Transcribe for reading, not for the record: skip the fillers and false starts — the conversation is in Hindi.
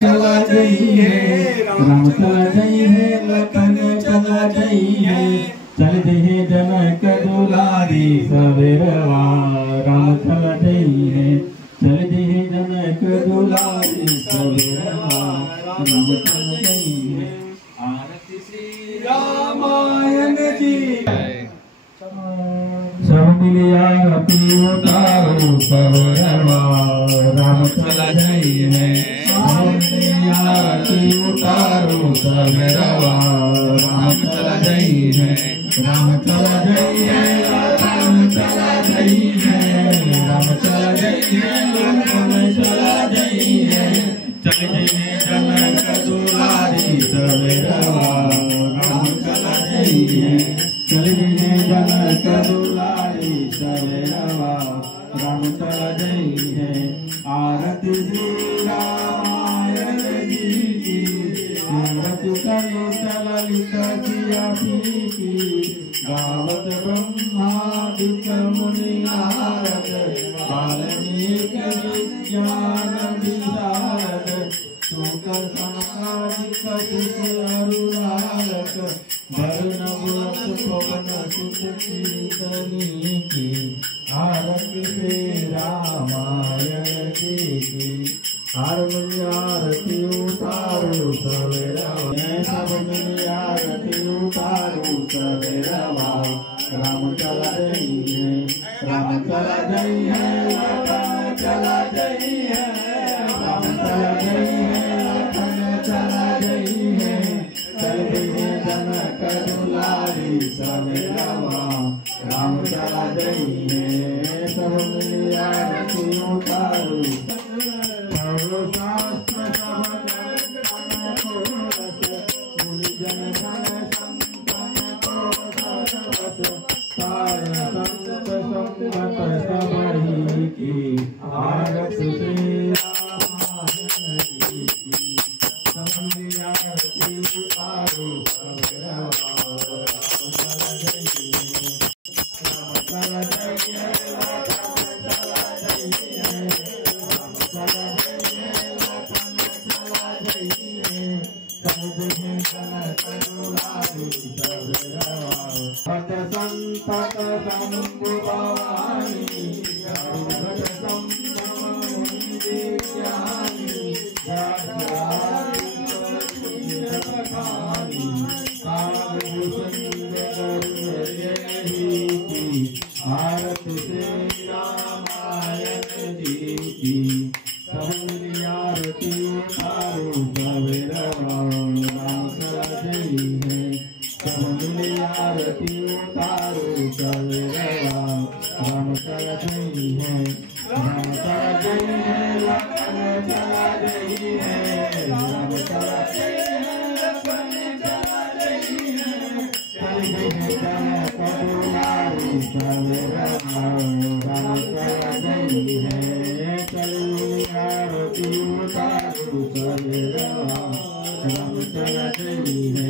चला जाइए राम चला जाइए लखन चला जाइए चल दे जनक दुलारी सवेरवा राम चला जाइए चल दे जनक दुलारी सवेरवा राम चला जाइए। आरती श्री रामायण जी सब मिलिया आरती उतारो सवेरवा राम चला जाइए आरती उतारो सवेरवा राम चला जाइए राम चला जाइए राम चला जाइए राम चला जाइए राम चला जाइए चल जाइए जनक दुलारी सवेरवा राम चला जाइए चल जाइए जनक दुलारी सवेरवा राम चला जाइए। आरती श्री रामायण जी की आरती करो ललित की गावत ब्रह्मादिक मुनि नारद वाल्मीकि विज्ञान विशारद शोक समादिक सुख अरुणारक वरुण व्रत पवन सुत कीर्तनी की आरती श्री रामायण जी की। आरती उतारो सवेरवा सब मिल आरती उतारो सवेरवा राम चला जाइए राम चला जाइए लखन चला जाइए राम चला जाइए लखन चला जाइए चल जाइए जनक दुलारी सवेरवा राम चला जाइए सब मिल आरती उतारो सर्वशास्त्र मुनिजन जन संपन्न को सर्वत सार संत संपत सबही की आरती श्री रामायण जी की समझ आरती उतारो सवेरवा राम चला जाइए राम चला जाइए लखन चला जाइए राम चला जाइए लखन चला जाइए चल जाइए जनक दुलारी सवेरवा भट संतत शंभु भवानी भट संभवनी विज्ञानी आरती श्री रामायण जी की सब आरती उतारो सवेरवा राम चला जाइए सब आरती उतारो सवेरवा राम चला जाइए राम चला जाइए लखन चला जाइए राम चला जाइए लखन चला जाइए चल जाइए जनक दुलारी सवेरवा राम चला जाइए चल आरती उतारो सवेरवा राम चला जाइए।